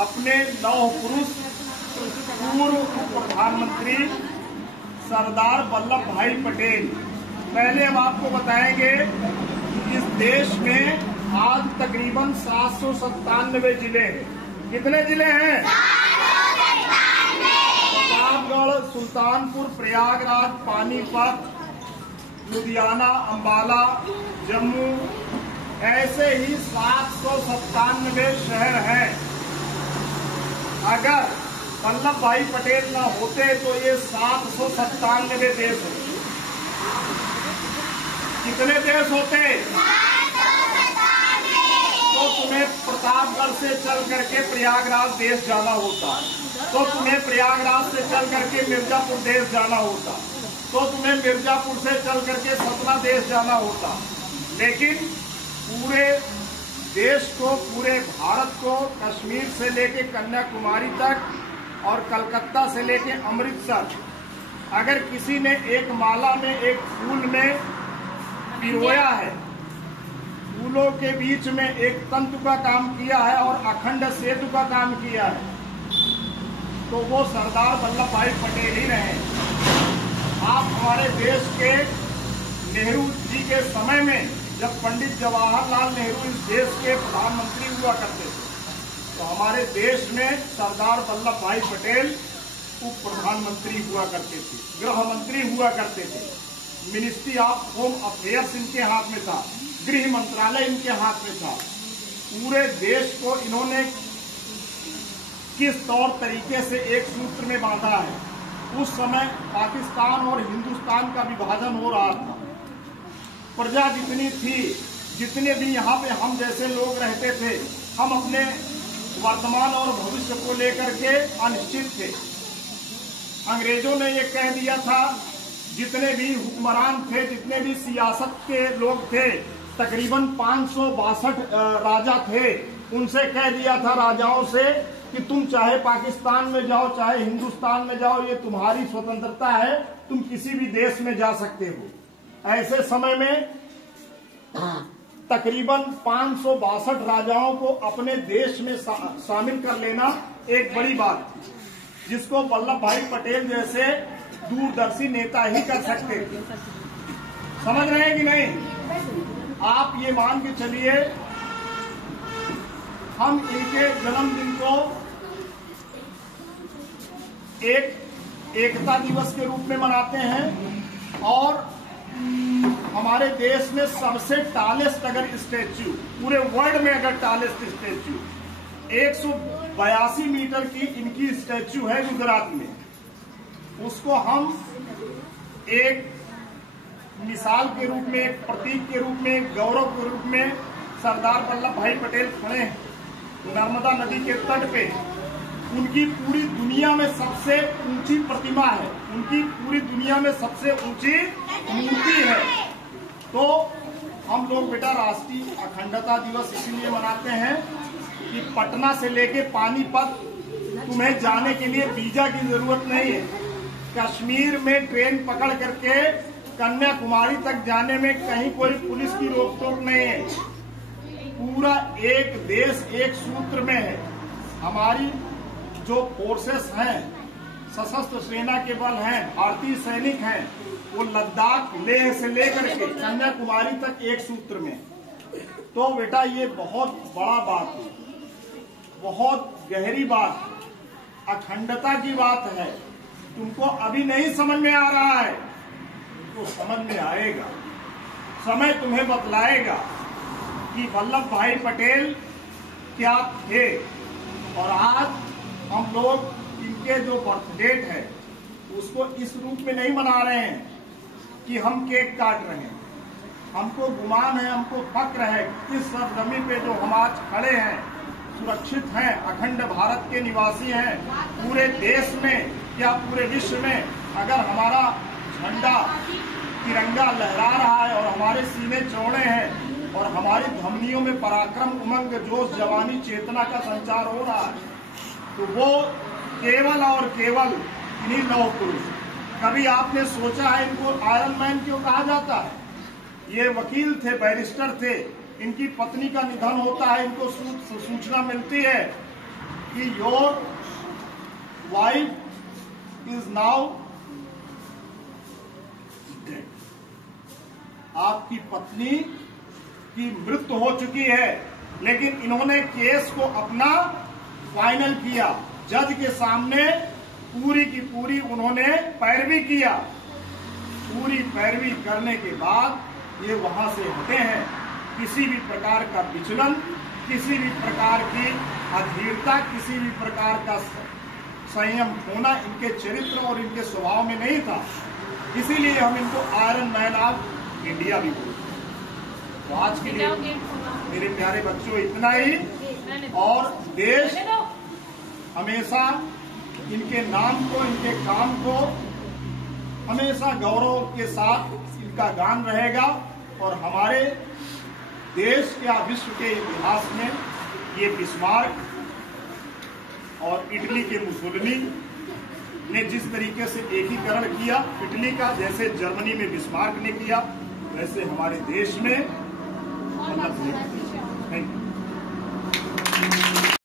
अपने लौह पुरुष पूर्व प्रधानमंत्री सरदार वल्लभ भाई पटेल। पहले हम आपको बताएंगे इस देश में आज तकरीबन 797 जिले हैं। कितने जिले हैं? प्रतापगढ़, सुल्तानपुर, प्रयागराज, पानीपत, लुधियाना, अंबाला, जम्मू, ऐसे ही 797 शहर हैं। अगर वल्लभ भाई पटेल ना होते तो ये 797 देश होते। कितने देश होते? तो तुम्हें प्रतापगढ़ से चल करके प्रयागराज देश जाना होता, तो तुम्हें प्रयागराज से चल करके मिर्जापुर देश जाना होता, तो तुम्हें मिर्जापुर से चल करके सतना देश जाना होता। लेकिन पूरे देश को, पूरे भारत को, कश्मीर से लेके कन्याकुमारी तक और कलकत्ता से लेके अमृतसर, अगर किसी ने एक माला में, एक फूल में पिरोया है, फूलों के बीच में एक तंतु का काम किया है और अखंड सेतु का काम किया है, तो वो सरदार वल्लभ भाई पटेल ही रहे। आप हमारे देश के नेहरू जी के समय में, जब पंडित जवाहरलाल नेहरू इस देश के प्रधानमंत्री हुआ करते थे, तो हमारे देश में सरदार वल्लभ भाई पटेल उप प्रधानमंत्री हुआ करते थे, गृह मंत्री हुआ करते थे। मिनिस्ट्री ऑफ होम अफेयर्स इनके हाथ में था, गृह मंत्रालय इनके हाथ में था। पूरे देश को इन्होंने किस तौर तरीके से एक सूत्र में बांधा है। उस समय पाकिस्तान और हिंदुस्तान का विभाजन हो रहा था। प्रजा जितनी थी, जितने भी यहाँ पे हम जैसे लोग रहते थे, हम अपने वर्तमान और भविष्य को लेकर के अनिश्चित थे। अंग्रेजों ने ये कह दिया था, जितने भी हुक्मरान थे, जितने भी सियासत के लोग थे, तकरीबन 562 राजा थे, उनसे कह दिया था राजाओं से कि तुम चाहे पाकिस्तान में जाओ, चाहे हिंदुस्तान में जाओ, ये तुम्हारी स्वतंत्रता है, तुम किसी भी देश में जा सकते हो। ऐसे समय में तकरीबन 562 राजाओं को अपने देश में शामिल कर लेना एक बड़ी बात थी, जिसको वल्लभ भाई पटेल जैसे दूरदर्शी नेता ही कर सकते थे। समझ रहे हैं कि नहीं? आप ये मान के चलिए, हम इनके जन्मदिन को एकता दिवस के रूप में मनाते हैं और हमारे देश में सबसे टॉलेस्ट अगर स्टैच्यू, पूरे वर्ल्ड में अगर टॉलेस्ट स्टैच्यू 182 मीटर की इनकी स्टैच्यू है गुजरात में, उसको हम एक मिसाल के रूप में, एक प्रतीक के रूप में, एक गौरव के रूप में सरदार वल्लभ भाई पटेल खड़े हैं नर्मदा नदी के तट पे। उनकी पूरी दुनिया में सबसे ऊंची प्रतिमा है, उनकी पूरी दुनिया में सबसे ऊंची मूर्ति है। तो हम लोग बेटा राष्ट्रीय अखंडता दिवस इसीलिए मनाते हैं कि पटना से लेके पानीपत तुम्हें जाने के लिए वीजा की जरूरत नहीं है। कश्मीर में ट्रेन पकड़ करके कन्याकुमारी तक जाने में कहीं कोई पुलिस की रोक टोक नहीं है। पूरा एक देश एक सूत्र में है। हमारी जो फोर्सेस हैं, सशस्त्र सेना के बल हैं, भारतीय सैनिक हैं, वो लद्दाख, लेह से लेकर के कन्याकुमारी तक एक सूत्र में। तो बेटा ये बहुत बड़ा बात है, बहुत गहरी बात है, अखंडता की बात है। तुमको अभी नहीं समझ में आ रहा है तो समझ में आएगा, समय तुम्हें बतलाएगा कि वल्लभ भाई पटेल क्या थे। और आज हम लोग इनके जो बर्थ डेट है उसको इस रूप में नहीं मना रहे हैं कि हम केक काट रहे हैं। हमको गुमान है, हमको फक्र है इस सरजमी पे जो हम आज खड़े हैं, सुरक्षित हैं, अखंड भारत के निवासी हैं। पूरे देश में या पूरे विश्व में अगर हमारा झंडा तिरंगा लहरा रहा है और हमारे सीने चौड़े हैं और हमारी धमनियों में पराक्रम, उमंग, जोश, जवानी, चेतना का संचार हो रहा है, तो वो केवल और केवल इन्हीं लौह पुरुष। कभी आपने सोचा है इनको आयरन मैन क्यों कहा जाता है? ये वकील थे, बैरिस्टर थे, इनकी पत्नी का निधन होता है, इनको सूचना मिलती है कि your wife is now dead, आपकी पत्नी की मृत्यु हो चुकी है। लेकिन इन्होंने केस को अपना फाइनल किया, जज के सामने पूरी की पूरी उन्होंने पैरवी किया। पूरी पैरवी करने के बाद ये वहां से हटे हैं। किसी भी प्रकार का विचलन, किसी भी प्रकार की अधीरता, किसी भी प्रकार का संयम होना इनके चरित्र और इनके स्वभाव में नहीं था। इसीलिए हम इनको आयरन मैन ऑफ इंडिया भी बोलते हैं। तो आज के लिए मेरे प्यारे बच्चों इतना ही, और देश हमेशा इनके नाम को, इनके काम को हमेशा गौरव के साथ इनका गान रहेगा। और हमारे देश या विश्व के इतिहास में ये बिस्मार्क और इटली के मुसोलिनी ने जिस तरीके से एकीकरण किया इटली का, जैसे जर्मनी में बिस्मार्क ने किया, वैसे हमारे देश में